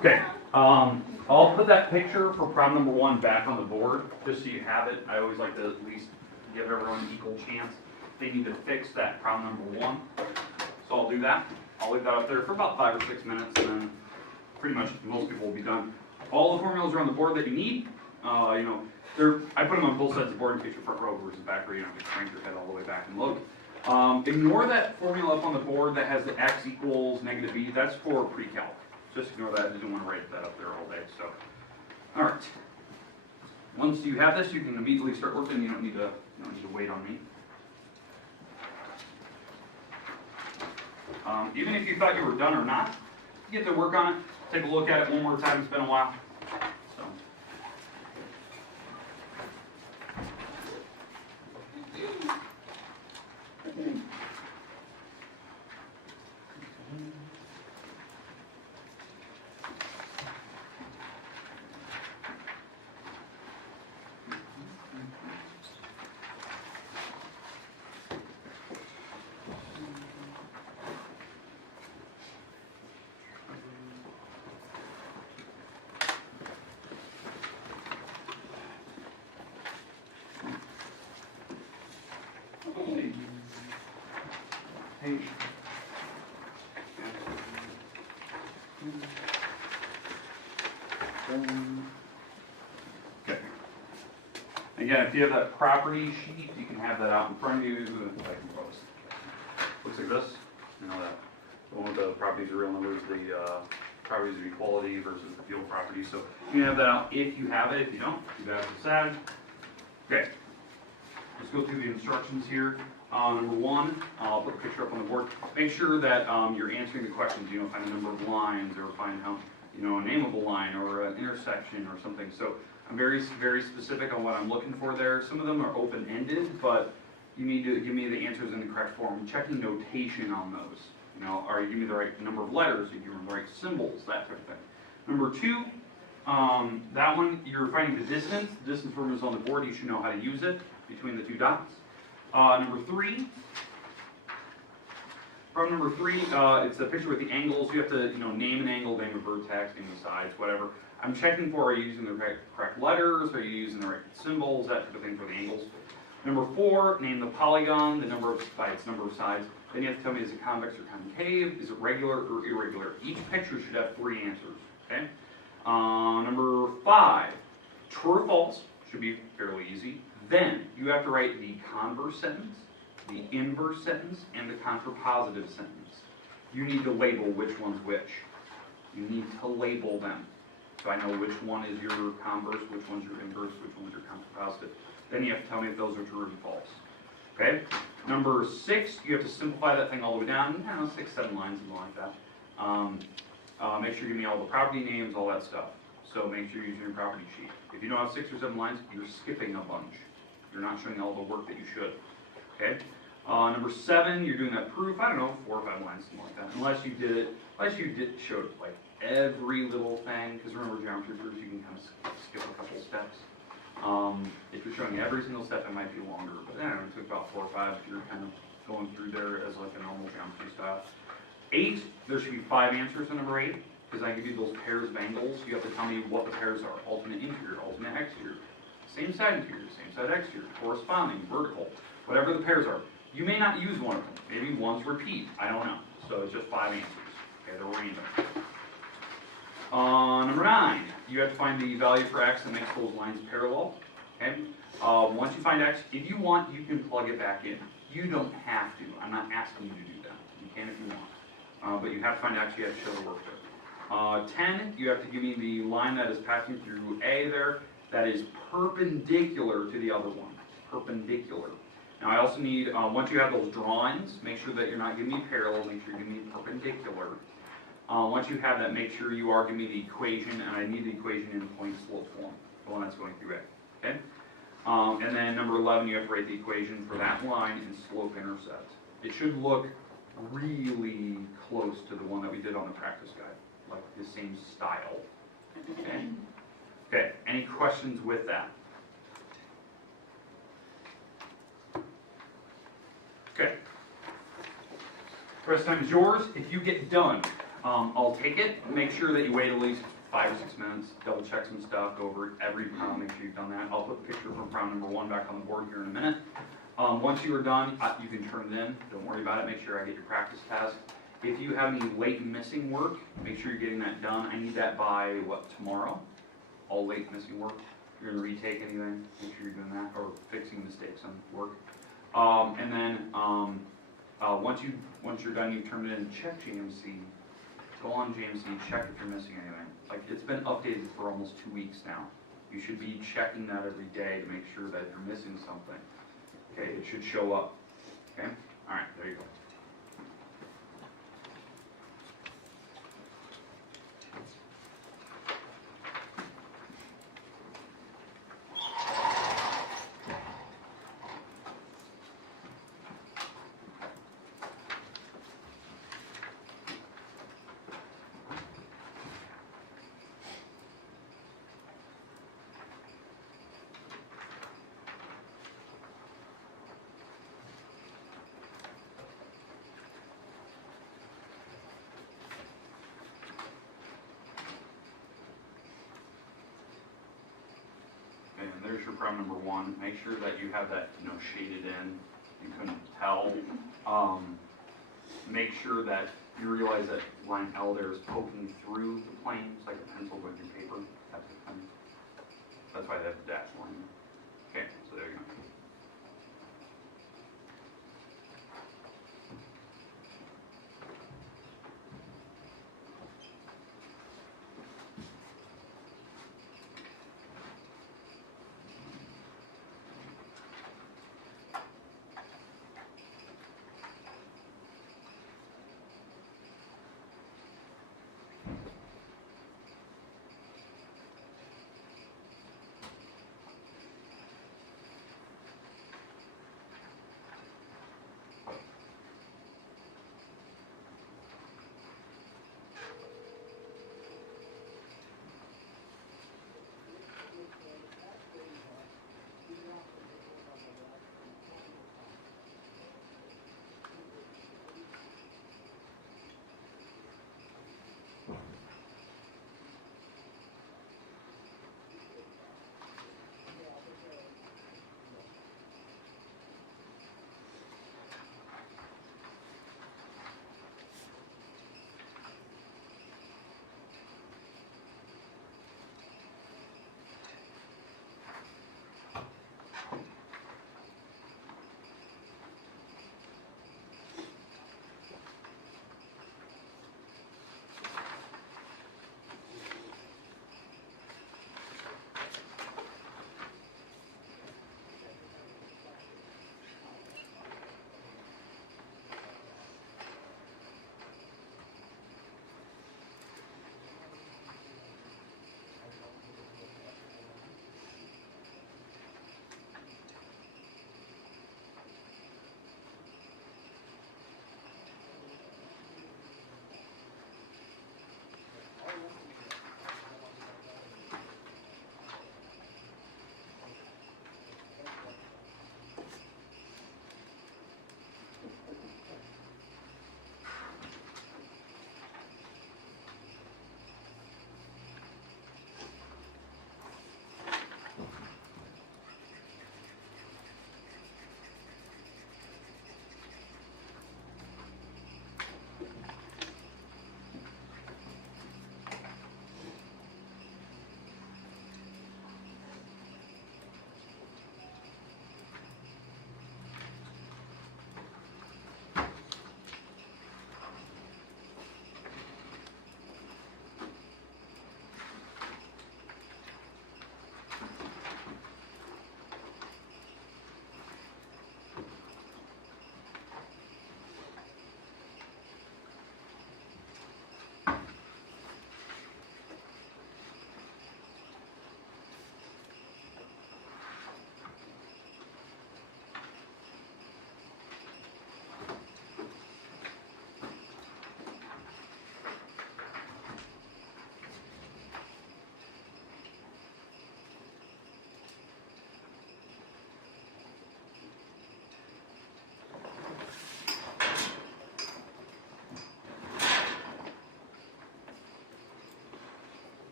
Okay, I'll put that picture for problem number 1 back on the board, just so you have it. I always like to at least give everyone an equal chance. They need to fix that problem number 1. So I'll do that. I'll leave that up there for about 5 or 6 minutes, and then pretty much most people will be done. All the formulas are on the board that you need. You know, I put them on both sides of the board in case your front row versus back row, you don't have to crank your head all the way back and look. Ignore that formula up on the board that has the x equals negative b. That's for pre-calc. Just ignore that. I didn't want to write that up there all day. So, all right. Once you have this, you can immediately start working. You don't need to wait on me. Even if you thought you were done or not, you get to work on it. Take a look at it one more time. It's been a while. So. Okay. Again, if you have that property sheet, you can have that out in front of you. Looks like this. You know that the one with the properties of real numbers, the properties of equality versus the field property. So you can have that out if you have it. If you don't, you have it aside. Okay. Let's go through the instructions here. Number 1, I'll put a picture up on the board. Make sure that you're answering the questions. You know, find the number of lines, or find how, you know, a name of a line, or an intersection, or something. So I'm very, very specific on what I'm looking for there. Some of them are open-ended, but you need to give me the answers in the correct form. I'm checking notation on those. You know, are you giving me the right number of letters? Are you giving me the right symbols? That type of thing. Number 2, that one, you're finding the distance. The distance formula is on the board. You should know how to use it between the 2 dots. Number 3, from number 3, it's a picture with the angles. You have to, you know, name an angle, name a vertex, name the sides, whatever. I'm checking for, are you using the correct letters? Are you using the right symbols? That type of thing for the angles. Number 4, name the polygon, the number of by its number of sides. Then you have to tell me, is it convex or concave? Is it regular or irregular? Each picture should have 3 answers. Okay. Number 5, true or false should be fairly easy. Then you have to write the converse sentence, the inverse sentence, and the contrapositive sentence. You need to label which one's which. You need to label them. So I know which one is your converse, which one's your inverse, which one's your contrapositive. Then you have to tell me if those are true and false. Okay? Number 6, you have to simplify that thing all the way down. I don't know, 6, 7 lines, something like that. Make sure you give me all the property names, all that stuff. So make sure you're using your property sheet. If you don't have 6 or 7 lines, you're skipping a bunch. You're not showing all the work that you should. Okay? Number 7, you're doing that proof. I don't know, 4 or 5 lines, something like that. Unless you showed like every little thing. Because remember, geometry proofs, you can kind of skip a couple steps. If you're showing every single step, it might be longer. But I don't know, it took about 4 or 5 if you're kind of going through there as like a normal geometry style. 8, there should be 5 answers to number 8. Because I give you those pairs of angles, you have to tell me what the pairs are. Alternate interior, alternate exterior. Same side interior, same side exterior, corresponding, vertical, whatever the pairs are. You may not use one of them. Maybe one's repeat. I don't know. So it's just 5 answers. Okay, they're random. Number 9, you have to find the value for x that makes those lines parallel. Okay. Once you find x, if you want, you can plug it back in. You don't have to. I'm not asking you to do that. You can if you want. But you have to find x. You have to show the work there. 10, you have to give me the line that is passing through A there. That is perpendicular to the other one. Perpendicular. Now I also need, once you have those drawings, make sure that you're not giving me parallel, make sure you're giving me perpendicular. Once you have that, make sure you are giving me the equation, and I need the equation in point slope form, the one that's going through it. Okay? And then number 11, you have to write the equation for that line in slope intercept. It should look really close to the one that we did on the practice guide, like the same style. Okay? Okay, any questions with that? Okay. Rest time is yours. If you get done I'll take it, make sure that you wait at least 5 or 6 minutes, double check some stuff, go over every pound, make sure you've done that. I'll put the picture from pound number 1 back on the board here in a minute. Once you are done, you can turn it in, don't worry about it, make sure I get your practice test. If you have any late missing work, make sure you're getting that done. I need that by, tomorrow? All late missing work. If you're gonna retake anything, make sure you're doing that, or fixing mistakes on work. And then, once you're done, you turn it in, check GMC. Go on GMC, check if you're missing anything. Like, it's been updated for almost 2 weeks now. You should be checking that every day to make sure that you're missing something. Okay, it should show up. Okay? Alright, there you go. And there's your problem number 1. Make sure that you have that, shaded in. You couldn't tell. Make sure that you realize that line L there is poking through the plane. It's like a pencil going through paper. That's why they have the dash line. Okay, so there you go.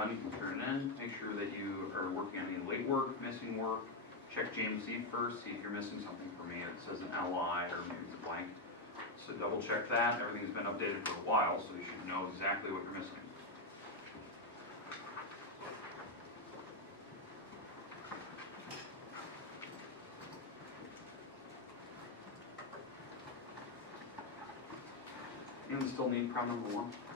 done, you can turn it in, make sure that you are working on any late work, missing work. Check JMC first, see if you're missing something for me. It says an LI or maybe it's blank. So double check that. Everything's been updated for a while, so you should know exactly what you're missing. Anyone still need problem number 1?